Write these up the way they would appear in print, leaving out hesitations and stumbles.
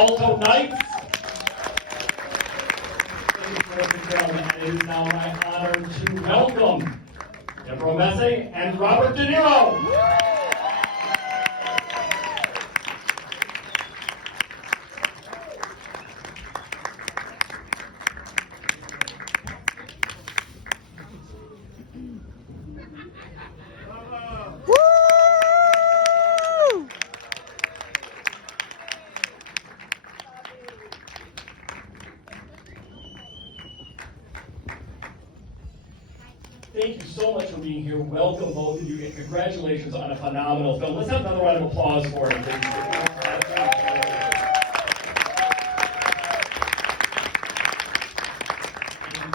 Alto Knights. It is now my honor to welcome Debra and Robert De Niro. Thank you so much for being here. Welcome, both of you, and congratulations on a phenomenal film. Let's have another round of applause for him.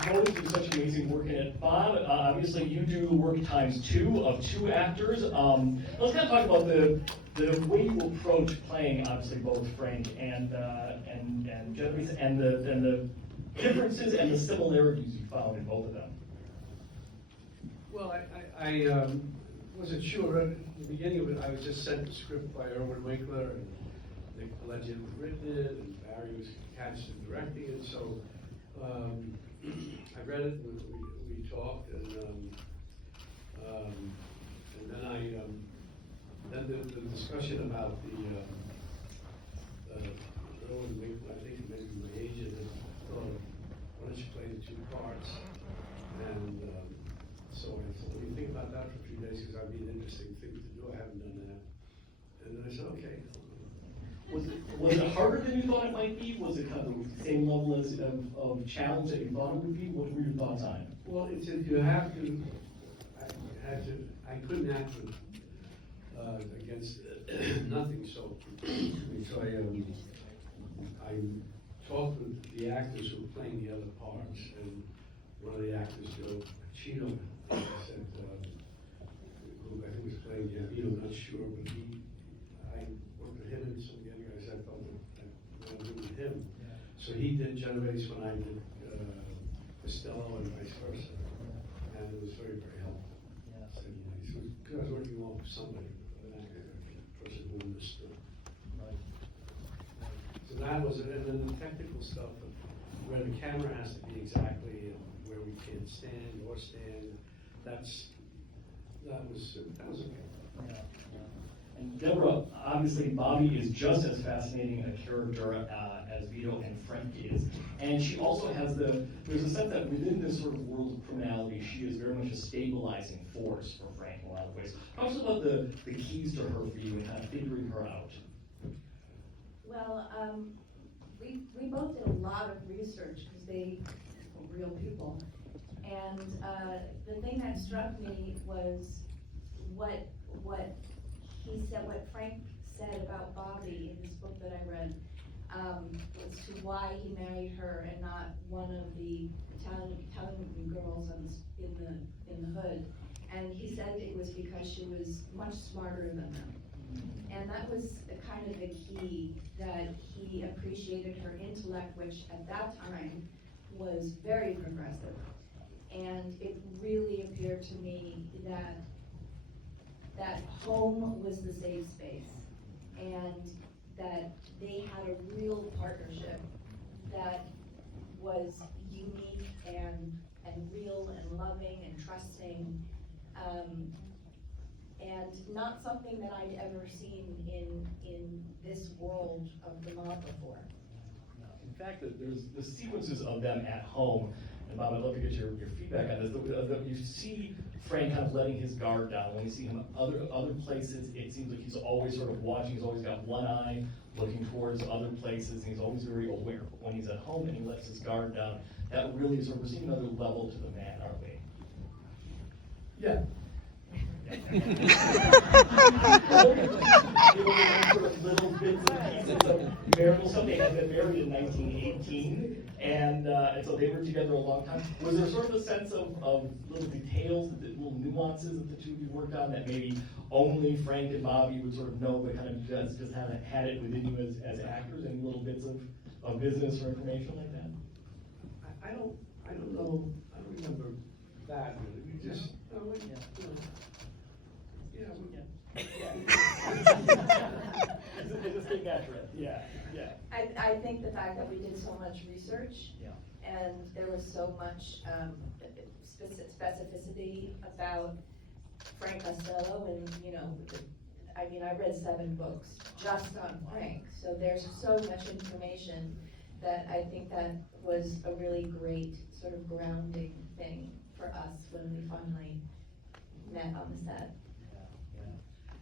You both do such amazing work in it. Bob, obviously you do work times two of two actors. Let's kind of talk about the way you approach playing, obviously, both Frank and Genovese, and the differences and the similarities you found in both of them. Well, I wasn't sure. At the beginning of it, I was just sent the script by Erwin Winkler, and Nick Legend had written it, and Barry was cast and directing it. So I read it, and we talked, and then the discussion about the Erwin Winkler, I think maybe my agent had thought, why don't you play the two parts? And so I thought, let me think about that for a few days, because that'd be an interesting thing to do. I haven't done that. And then I said, okay. Was it harder than you thought it might be? Was it kind of the same level of challenge that you thought it would be? What were your thoughts on it? Well, it's you have to. I couldn't act against nothing. So I talked with the actors who were playing the other parts, and one of the actors, Joe Chino, said, who I think was playing Gambino, not sure, but I worked with him and some of the other guys. I thought I wanted to do with him. Yeah. So he did Genovese when I did Costello and vice versa, and it was very, very helpful. Yeah. So, because I was working on somebody, a person who understood. Right. So that was it, and then the technical stuff of where the camera has to be exactly, and where we can't stand or stand. That was okay. Yeah. And Debra, obviously Bobby is just as fascinating a character as Vito and Frank is. And she also has there's a sense that within this sort of world of criminality, she is very much a stabilizing force for Frank in a lot of ways. Talk to us about the keys to her for you and kind of figuring her out. Well, we both did a lot of research because they were real people. And the thing that struck me was what he said, what Frank said about Bobby in this book that I read, as to why he married her and not one of the Italian girls in the hood. And he said it was because she was much smarter than them. And that was kind of the key, that he appreciated her intellect, which at that time was very progressive. And it really appeared to me that home was the safe space, and that they had a real partnership that was unique and real and loving and trusting, and not something that I'd ever seen in this world of the mob before. In fact, there's the sequences of them at home. And Bob, I'd love to get your feedback on this. You see Frank kind of letting his guard down. When you see him other places, it seems like he's always sort of watching. He's always got one eye looking towards other places, and he's always very aware. But when he's at home and he lets his guard down, that really is sort of, we're seeing another level to the man, aren't we? Yeah. Little bits and pieces of marital stuff. They had been married in 1918, and so they were together a long time. Was there sort of a sense of little details, little nuances that the two of you worked on that maybe only Frank and Bobby would sort of know, but kind of you guys just had it within you as actors? Any little bits of business or information like that? I don't know. I don't remember that really. We just Just think after it. Yeah. I think the fact that we did so much research, Yeah. and there was so much specificity about Frank Costello, and, you know, I mean, I read 7 books just on Frank, so there's so much information that I think that was a really great sort of grounding thing for us when we finally met on the set.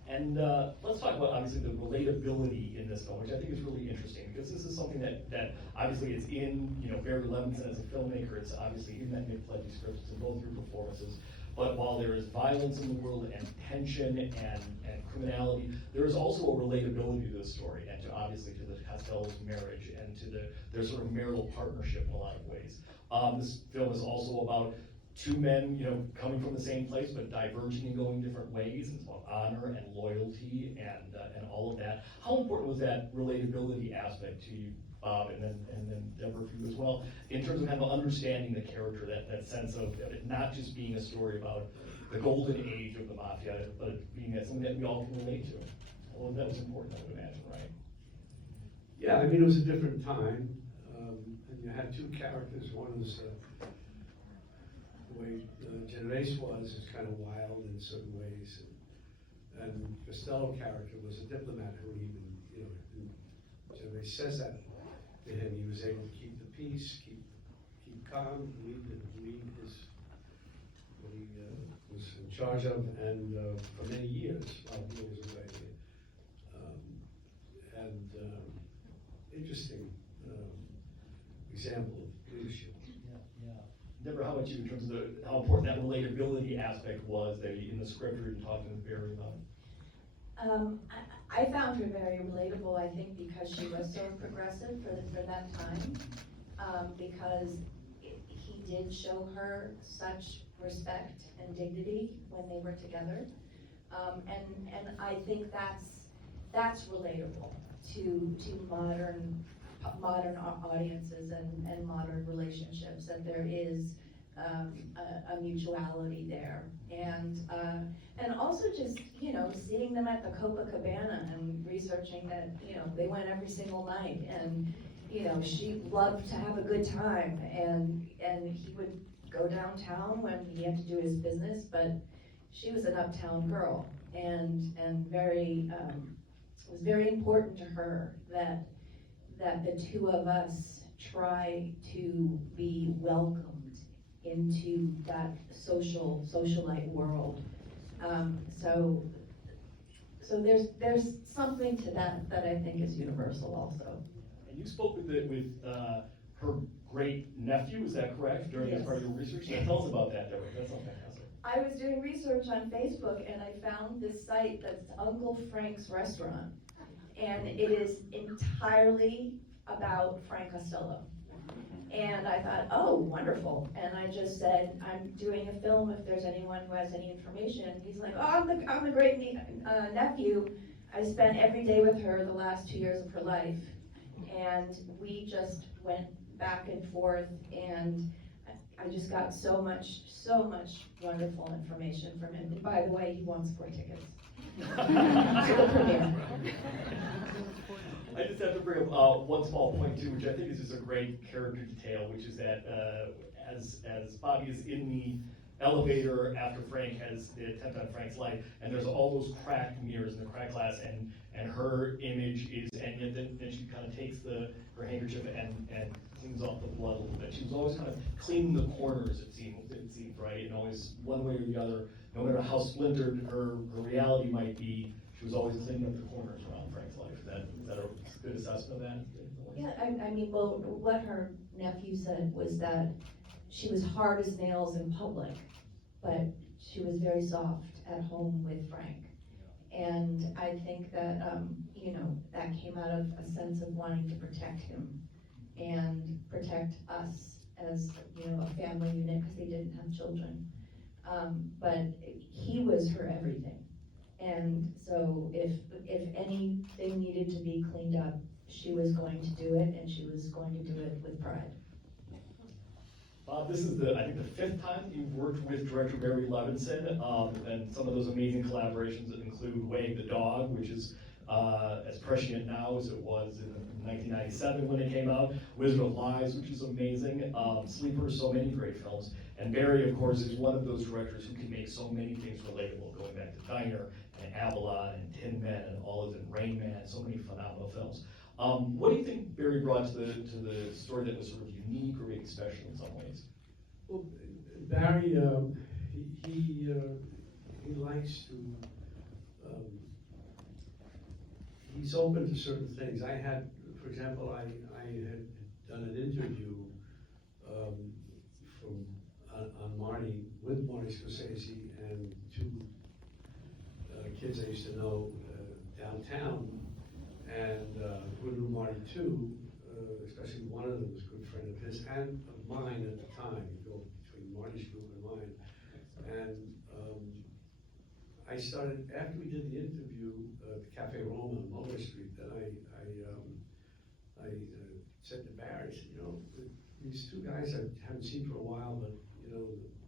And let's talk about, obviously, the relatability in this film, which I think is really interesting, because this is something that obviously it's in, you know, Barry Levinson as a filmmaker, it's obviously in that Nick Pileggi script, it's in both your performances. But while there is violence in the world and tension and criminality, there is also a relatability to the story, and to obviously to the Costello's marriage and to their sort of marital partnership in a lot of ways. This film is also about 2 men, you know, coming from the same place but diverging and going different ways. It's about honor and loyalty and all of that. How important was that relatability aspect to you, Bob, and then Debra, for you as well, in terms of kind of understanding the character, that sense of it not just being a story about the golden age of the Mafia, but being something that we all can relate to? Well, that was important, I would imagine, right? Yeah, I mean, it was a different time, and you had 2 characters. One was the way Genovese was kind of wild in certain ways, and Costello character was a diplomat who even, you know, Genovese says that to him. He was able to keep the peace, keep calm, lead his what he was in charge of, and for many years while he was away. Interesting example of leadership. Yeah. Debra, how about you in terms of how important that relatability aspect was that in the script you were talking with Barry about? I found her very relatable, I think, because she was so progressive for that time, because he did show her such respect and dignity when they were together, and I think that's relatable to modern audiences and modern relationships, that there is a mutuality there, and also just, you know, seeing them at the Copacabana and researching that, you know, they went every single night, and, you know, she loved to have a good time, and he would go downtown when he had to do his business, but she was an uptown girl, and very it was very important to her that the 2 of us try to be welcomed into that socialite world. So there's something to that I think is universal also. And you spoke with her great nephew, is that correct, during Yes. as part of your research? Yeah, tell us about that, Debra. That's so fantastic. I was doing research on Facebook, and I found this site that's Uncle Frank's Restaurant, and it is entirely about Frank Costello. And I thought, oh, wonderful. And I just said, I'm doing a film if there's anyone who has any information. He's like, oh, I'm the great nephew. I spent every day with her the last 2 years of her life. And we just went back and forth, and I just got so much wonderful information from him. And by the way, he wants 4 tickets to the premiere. I just have to bring up one small point too, which I think is just a great character detail, which is that as Bobby is in the elevator after Frank has the attempt on Frank's life, and there's all those cracked mirrors in the cracked glass, and her image is, and then she kind of takes her handkerchief and cleans off the blood a little bit. She was always kind of cleaning the corners, it seemed, right? And always one way or the other, no matter how splintered her reality might be, she was always cleaning up the corners around Frank's life. Is that a good assessment of that? Yeah, I mean, well, what her nephew said was that she was hard as nails in public, but she was very soft at home with Frank. And I think that, you know, that came out of a sense of wanting to protect him and protect us as, you know, a family unit, because they didn't have children. But he was her everything. And so if anything needed to be cleaned up, she was going to do it, and she was going to do it with pride. This is I think the 5th time you've worked with director Barry Levinson, and some of those amazing collaborations that include Wag the Dog, which is as prescient now as it was in 1997 when it came out. Wizard of Lies, which is amazing. Sleepers, so many great films. And Barry, of course, is one of those directors who can make so many things relatable, going back to Diner and Avalon and Tin Men and all of it, Rain Man, so many phenomenal films. What do you think Barry brought to the story that was sort of unique or maybe special in some ways? Well, Barry, he likes to, he's open to certain things. I had, for example, I had done an interview on Marty, with Marty Scorsese and two kids I used to know downtown, and who knew Marty too, especially one of them was a good friend of his and of mine at the time. You go between Marty's group and mine. And I started, after we did the interview at the Cafe Roma on Mulberry Street, then I said to Barry, I said, you know, these two guys I haven't seen for a while, but you know,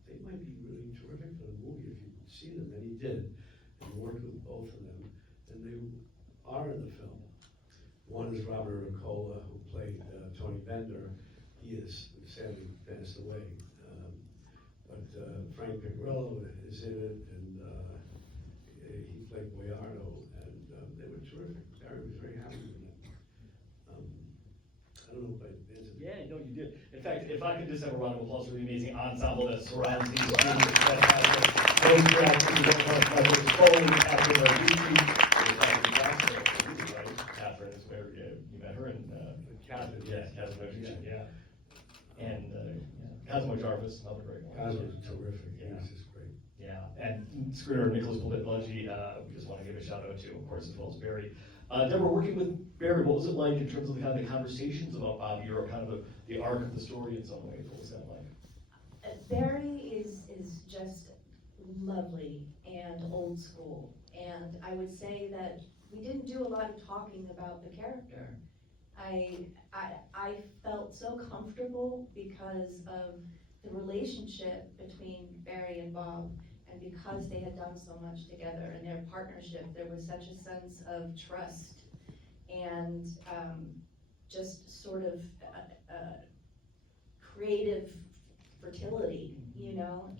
they might be really terrific for the movie if you see them. And he did, and worked with both of them, and they are in the film. One is Robert Ricola, who played Tony Bender. He is sadly passed away. But Frank Piccarello is in it, and he played Boyardo, and they were terrific. Barry was very happy with them. I don't know if I answered. Yeah, no, you did. In fact, if I could just have a round of applause for the amazing ensemble that surrounds these students. Those directors, Foley, Catherine Marducci, Catherine is where you met her, and Catherine. Yeah, Catherine Marducci, yeah. And Cosmo Jarvis, another great one. Cosmo's terrific. Yeah. He's just great. Yeah, and screenwriter Nicholas Pileggi, we just want to give a shout out to, of course, as well as Barry. Deborah, working with Barry, what was it like in terms of the kind of the conversations about Bobby, or kind of the arc of the story in some ways? What was that like? Barry is just lovely and old school, and I would say that we didn't do a lot of talking about the character. I felt so comfortable because of the relationship between Barry and Bob, and because they had done so much together in their partnership, there was such a sense of trust and just sort of creative fertility, you know,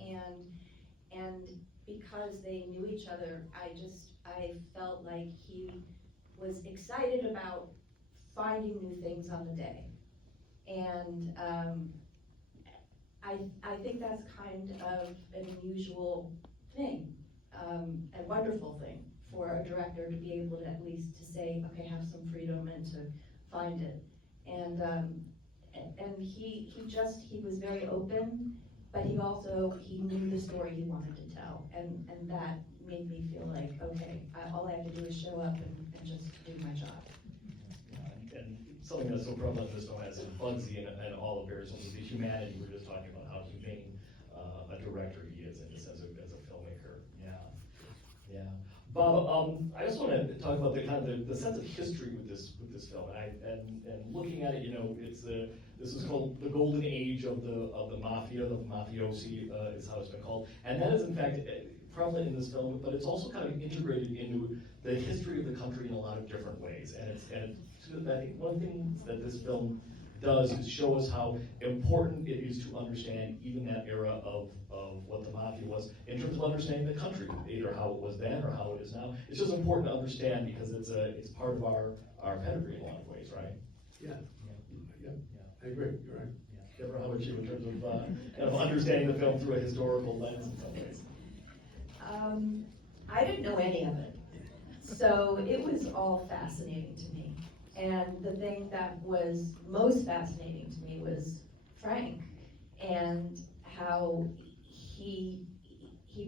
and because they knew each other, I felt like he was excited about finding new things on the day. And I think that's kind of an unusual thing, a wonderful thing for a director to be able to at least to say, okay, have some freedom and to find it. And he was very open, but he knew the story he wanted to tell, and that made me feel like, okay, all I have to do is show up and just do my job. And something that's so prevalent in this film as Bugsy and all of Barry's films is the humanity. We're just talking about how humane a director he is, and just as a filmmaker. Yeah. Bob, I just want to talk about the kind of the sense of history with this film, and looking at it, you know, this is called the golden age of the mafia, the mafiosi is how it's been called, and that is in fact prevalent in this film, but it's also kind of integrated into the history of the country in a lot of different ways, and I think one thing that this film does is show us how important it is to understand even that era of what the mafia was in terms of understanding the country, either how it was then or how it is now. It's just important to understand because it's part of our pedigree in a lot of ways, right? Yeah. I agree. You're right. Yeah. Deborah, how about you in terms of kind of understanding the film through a historical lens in some ways? I didn't know any of it, so it was all fascinating to me. And the thing that was most fascinating to me was Frank, and how he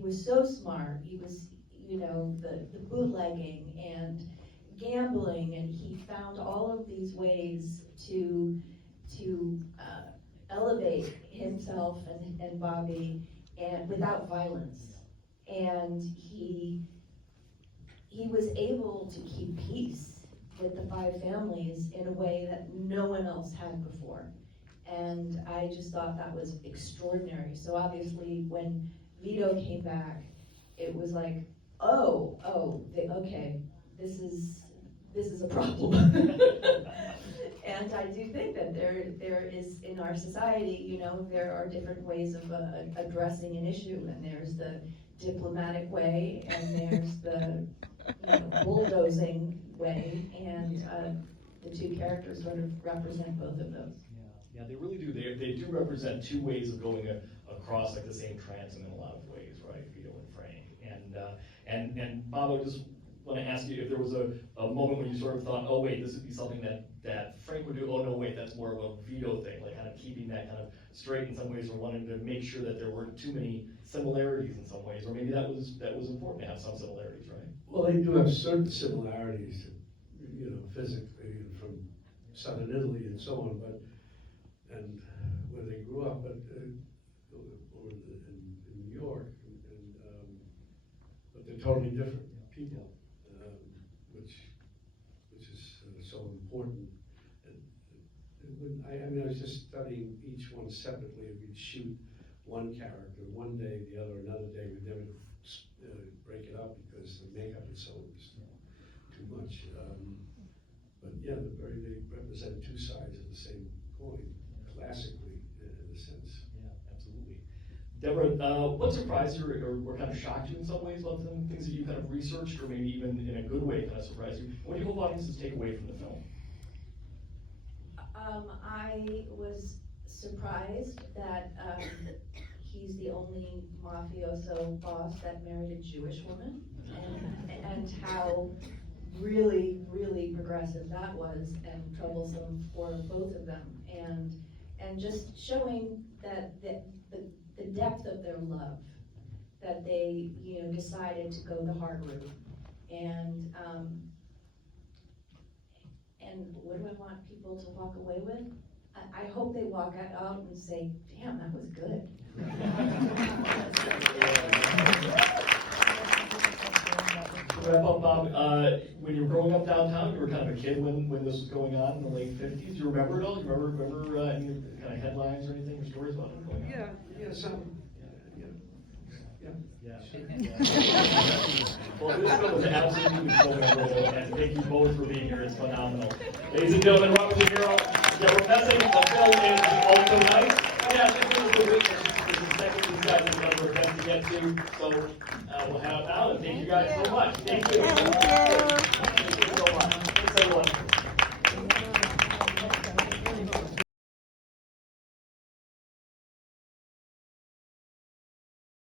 was so smart. He was, you know, the bootlegging and gambling, and he found all of these ways to elevate himself and Bobby, and without violence. And he was able to keep peace with the 5 families in a way that no one else had before. And I just thought that was extraordinary. So obviously when Vito came back, it was like, okay, this is this is a problem. And I do think that there is, in our society, you know, there are different ways of addressing an issue, and there's the diplomatic way, and there's the, you know, bulldozing way, and the two characters sort of represent both of those. Yeah, they really do. They do represent two ways of going across like the same transom in a lot of ways, right? Vito and Frank. And Bob, I just want to ask you if there was a moment when you sort of thought, oh wait, this would be something that Frank would do. Oh no, wait, that's more of a Vito thing, like kind of keeping that kind of straight in some ways, or wanting to make sure that there weren't too many similarities in some ways, or maybe that was important to have some similarities, right? Well, they do have certain similarities, you know, physically and from southern Italy and so on, but and where they grew up, but or in New York, but they're totally different people, which is so important. I mean, I was just studying each one separately. We'd shoot one character one day, the other another day. We'd never break it up because the makeup and so was too much. But yeah, they represent two sides of the same coin, classically, in a sense. Yeah, absolutely. Debra, what surprised you or what kind of shocked you in some ways about some things that you kind of researched, or maybe even in a good way kind of surprised you? What do you hope audiences take away from the film? I was surprised that he's the only mafioso boss that married a Jewish woman, and how really, really progressive that was, and troublesome for both of them, and just showing that the depth of their love, that they, you know, decided to go the hard route, and what do I want people to walk away with? I hope they walk out and say, damn, that was good. To wrap up, Bob, when you were growing up downtown, you were kind of a kid when this was going on in the late 50s. Do you remember it all? Do you remember any kind of headlines or anything, or stories about it going on? Yeah, some. Well, this film is absolutely so memorable, and thank you both for being here. It's phenomenal. Ladies and gentlemen, Robert De Niro, Debra Messing, the film is Alto Knights. Yeah, this is the week. This is the second these guys have done their best to get to, so we'll have it now, and thank you guys so much. Thank you.